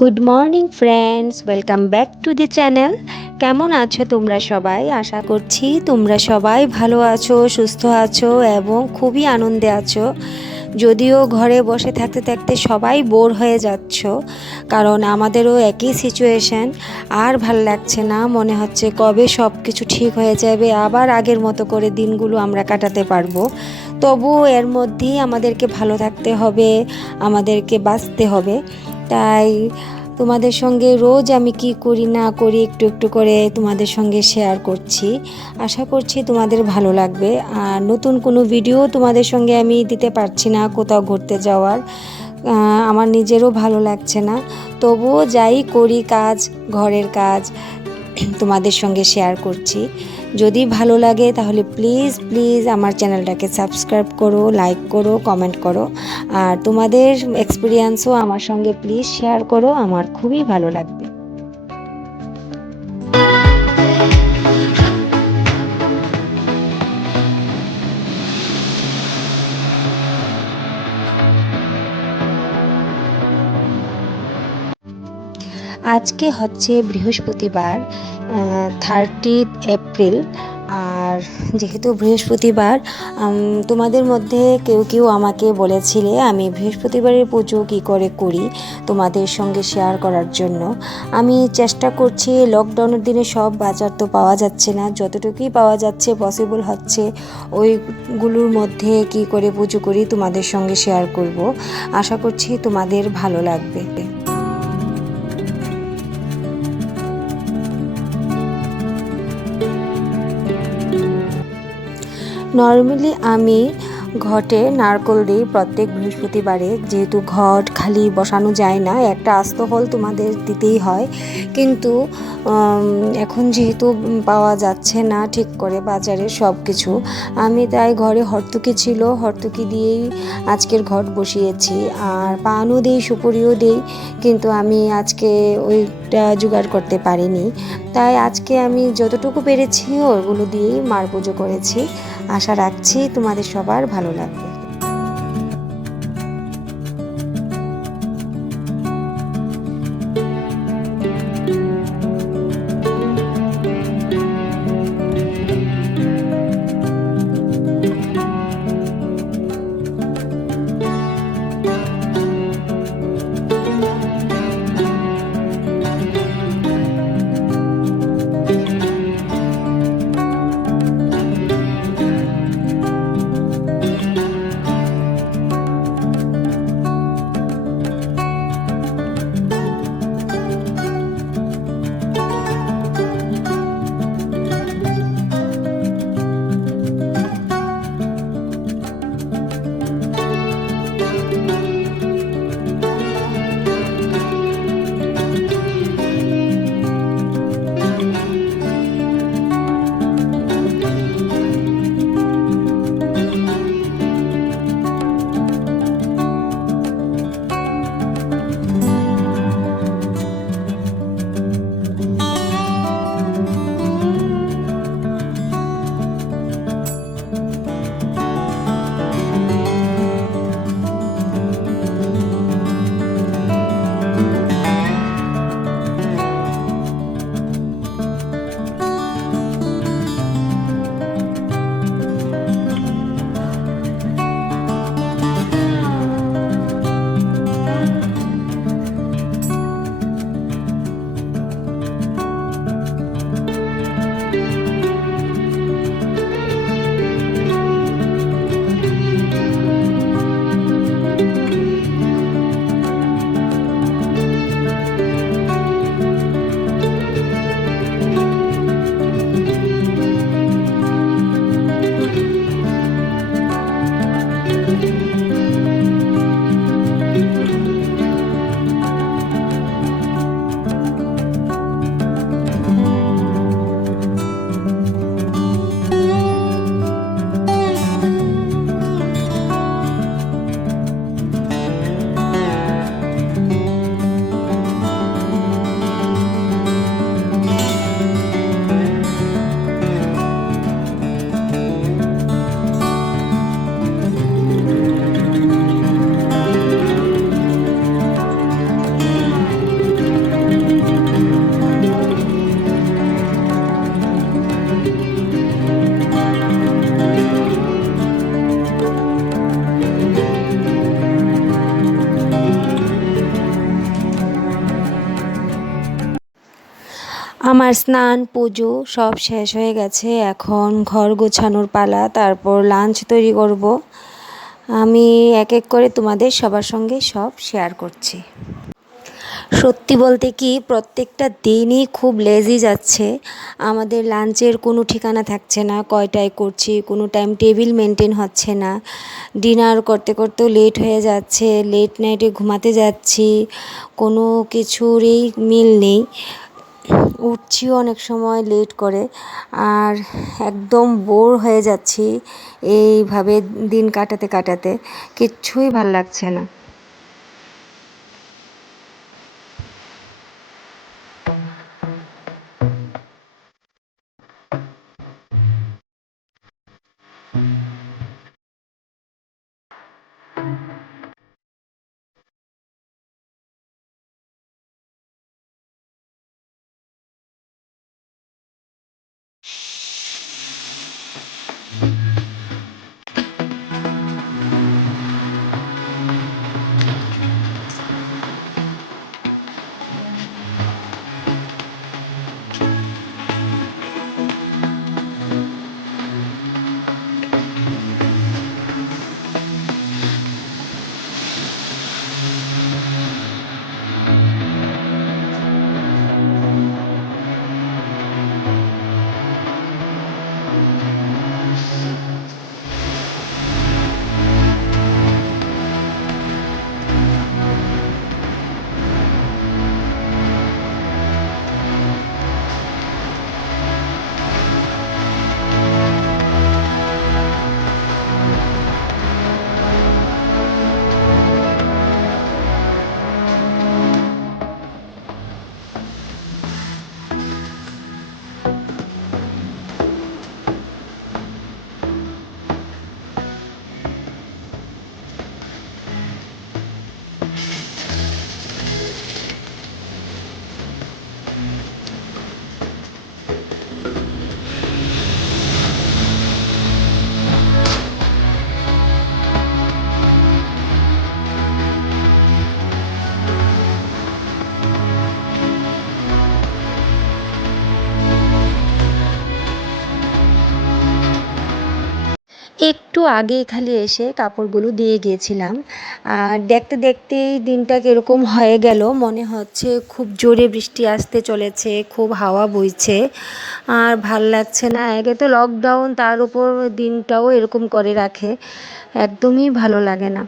Good morning friends welcome back to the channel কেমন আছো তোমরা সবাই? আশা করছি তোমরা সবাই ভালো আছো, সুস্থ আছো এবং খুবই আনন্দে আছো। যদিও ঘরে বসে থাকতে থাকতে সবাই বোর হয়ে যাচ্ছ, কারণ আমাদেরও একই সিচুয়েশন আর ভালো লাগছে না, মনে হচ্ছে কবে সব কিছু ঠিক হয়ে যাবে, আবার আগের মতো করে দিনগুলো আমরা কাটাতে পারব। তবু এর মধ্যেই আমাদেরকে ভালো থাকতে হবে, আমাদেরকে বাঁচতে হবে। তাই তোমাদের সঙ্গে রোজ আমি কি করি না করি একটু একটু করে তোমাদের সঙ্গে শেয়ার করছি। আশা করছি তোমাদের ভালো লাগবে। আর নতুন কোনো ভিডিও তোমাদের সঙ্গে আমি দিতে পারছি না কোথাও ঘুরতে যাওয়ার। আমার নিজেরও ভালো লাগছে না। তবুও যাই করি কাজ, ঘরের কাজ তোমাদের সঙ্গে শেয়ার করছি। যদি ভালো লাগে তাহলে প্লিজ প্লিজ আমার চ্যানেলটাকে সাবস্ক্রাইব করো লাইক করো কমেন্ট করো। আর তোমাদের এক্সপিরিয়েন্সও আমার সঙ্গে প্লিজ শেয়ার করো, আমার খুবই ভালো লাগবে। আজকে হচ্ছে বৃহস্পতিবার থার্টি এপ্রিল আর যেহেতু বৃহস্পতিবার তোমাদের মধ্যে কেউ কেউ আমাকে বলেছিলে আমি বৃহস্পতিবারের পুজো কী করে করি তোমাদের সঙ্গে শেয়ার করার জন্য। আমি চেষ্টা করছি লকডাউনের দিনে সব বাজার তো পাওয়া যাচ্ছে না, যতটুকুই পাওয়া যাচ্ছে পসিবল হচ্ছে, ওইগুলোর মধ্যে কি করে পুজো করি তোমাদের সঙ্গে শেয়ার করব। আশা করছি তোমাদের ভালো লাগবে। নর্মালি আমি ঘটে নারকল দিই প্রত্যেক বৃহস্পতিবারে। যেহেতু ঘট খালি বসানো যায় না, একটা আস্ত ফল তোমাদের দিতেই হয়। কিন্তু এখন যেহেতু পাওয়া যাচ্ছে না ঠিক করে বাজারে সব কিছু আমি তাই ঘরে হর্তুকি ছিল, হর্তুকি দিয়েই আজকের ঘট বসিয়েছি। আর পানও দিই, সুপুরিও দিই, কিন্তু আমি আজকে ওইটা জোগাড় করতে পারিনি। তাই আজকে আমি যতটুকু পেরেছি, ওগুলো দিয়েই মার পুজো করেছি। আশা রাখছি তোমাদের সবার ভালো লাগবে। আমার স্নান, পুজো সব শেষ হয়ে গেছে। এখন ঘর গোছানোর পালা, তারপর লাঞ্চ তৈরি করব। আমি এক এক করে তোমাদের সবার সঙ্গে সব শেয়ার করছি। সত্যি বলতে কি, প্রত্যেকটা দিনই খুব লেজি যাচ্ছে। আমাদের লাঞ্চের কোনো ঠিকানা থাকছে না, কয়টায় করছি, কোনো টাইম টেবিল মেনটেন হচ্ছে না। ডিনার করতে করতেও লেট হয়ে যাচ্ছে লেট নাইটে ঘুমাতে যাচ্ছি, কোনো কিছুরই মিল নেই। উঠছিও অনেক সময় লেট করে, আর একদম বোর হয়ে যাচ্ছি এইভাবে দিন কাটাতে কাটাতে, কিচ্ছুই ভালো লাগছে না। আগে খালি এসে কাপড়গুলো দিয়ে গিয়েছিলাম। আর দেখতে দেখতেই দিনটা কীরকম হয়ে গেল। মনে হচ্ছে খুব জোরে বৃষ্টি আসতে চলেছে, খুব হাওয়া বইছে। আর ভালো লাগছে না। আগে তো লকডাউন তার উপর দিনটাও এরকম করে রাখে। একদমই ভালো লাগে না।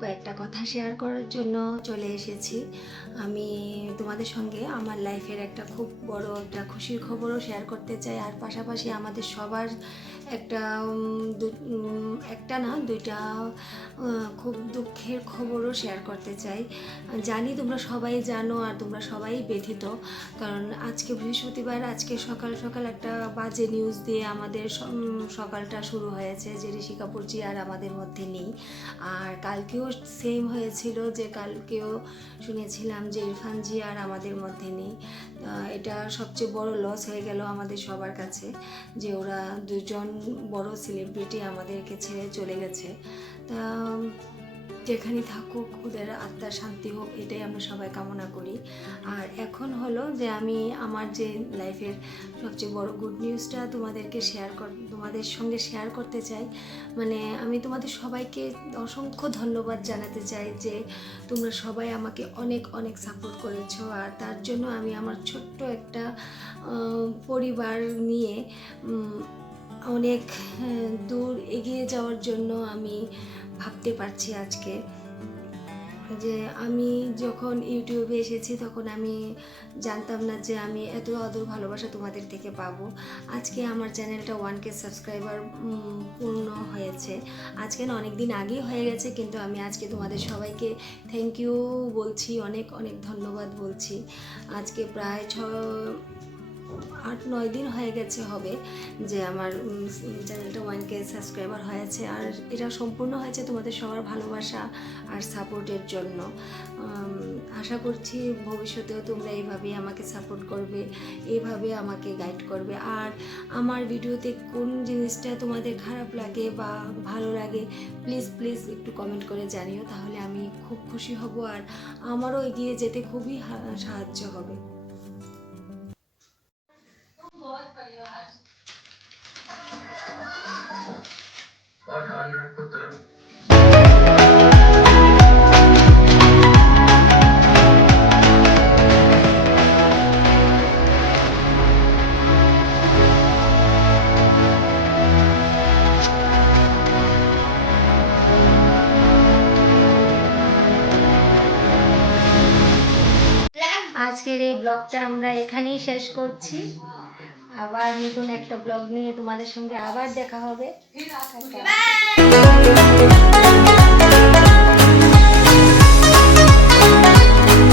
কয়েকটা কথা শেয়ার করার জন্য চলে এসেছি। আমি তোমাদের সঙ্গে আমার লাইফের একটা খুব বড় একটা খুশির খবরও শেয়ার করতে চাই। আর পাশাপাশি আমাদের সবার একটা একটা না, দুইটা খুব দুঃখের খবরও শেয়ার করতে চাই। জানি তোমরা সবাই জানো আর তোমরা সবাই ব্যথিত। কারণ আজকে বৃহস্পতিবার, আজকে সকাল সকাল একটা বাজে নিউজ দিয়ে আমাদের সকালটা শুরু হয়েছে যে ঋষি কাপুরজি আর আমাদের মধ্যে নেই। আর কালকেও সেম হয়েছিল যে কালকেও শুনেছিলাম যে ইরফান জি আর আমাদের মধ্যে নেই। এটা সবচেয়ে বড় লস হয়ে গেল আমাদের সবার কাছে যে ওরা দুজন বড় সেলিব্রিটি আমাদেরকে ছেড়ে চলে গেছে। তা যেখানে থাকুক, ওদের আত্মার শান্তি হোক, এটাই আমরা সবাই কামনা করি। আর এখন হলো যে আমি আমার যে লাইফের সবচেয়ে বড় গুড নিউজটা তোমাদেরকে শেয়ার কর তোমাদের সঙ্গে শেয়ার করতে চাই। মানে আমি তোমাদের সবাইকে অসংখ্য ধন্যবাদ জানাতে চাই যে তোমরা সবাই আমাকে অনেক অনেক সাপোর্ট করেছ। আর তার জন্য আমি আমার ছোট্ট একটা পরিবার নিয়ে অনেক দূর এগিয়ে যাওয়ার জন্য আমি ভাবতে পারছি আজকে। যে আমি যখন ইউটিউবে এসেছি তখন আমি জানতাম না যে আমি এত আদর ভালোবাসা তোমাদের থেকে পাবো। আজকে আমার চ্যানেলটা ওয়ান কে সাবস্ক্রাইবার পূর্ণ হয়েছে। আজকে না অনেক দিন আগেই হয়ে গেছে, কিন্তু আমি আজকে তোমাদের সবাইকে থ্যাংক ইউ বলছি, অনেক অনেক ধন্যবাদ বলছি। আজকে প্রায় ছ আট, নয় দিন হয়ে গেছে হবে যে আমার চ্যানেলটা ওয়ান কে সাবস্ক্রাইবার হয়েছে। আর এটা সম্পূর্ণ হয়েছে তোমাদের সবার ভালোবাসা আর সাপোর্টের জন্য। আশা করছি ভবিষ্যতেও তোমরা এইভাবেই আমাকে সাপোর্ট করবে এইভাবে আমাকে গাইড করবে। আর আমার ভিডিওতে কোন জিনিসটা তোমাদের খারাপ লাগে বা ভালো লাগে প্লিজ প্লিজ একটু কমেন্ট করে জানিও। তাহলে আমি খুব খুশি হব আর আমারও এগিয়ে যেতে খুবই সাহায্য হবে। ব্লগটা আমরা এখানেই শেষ করছি। আবার নতুন একটা ব্লগ নিয়ে তোমাদের সঙ্গে আবার দেখা হবে।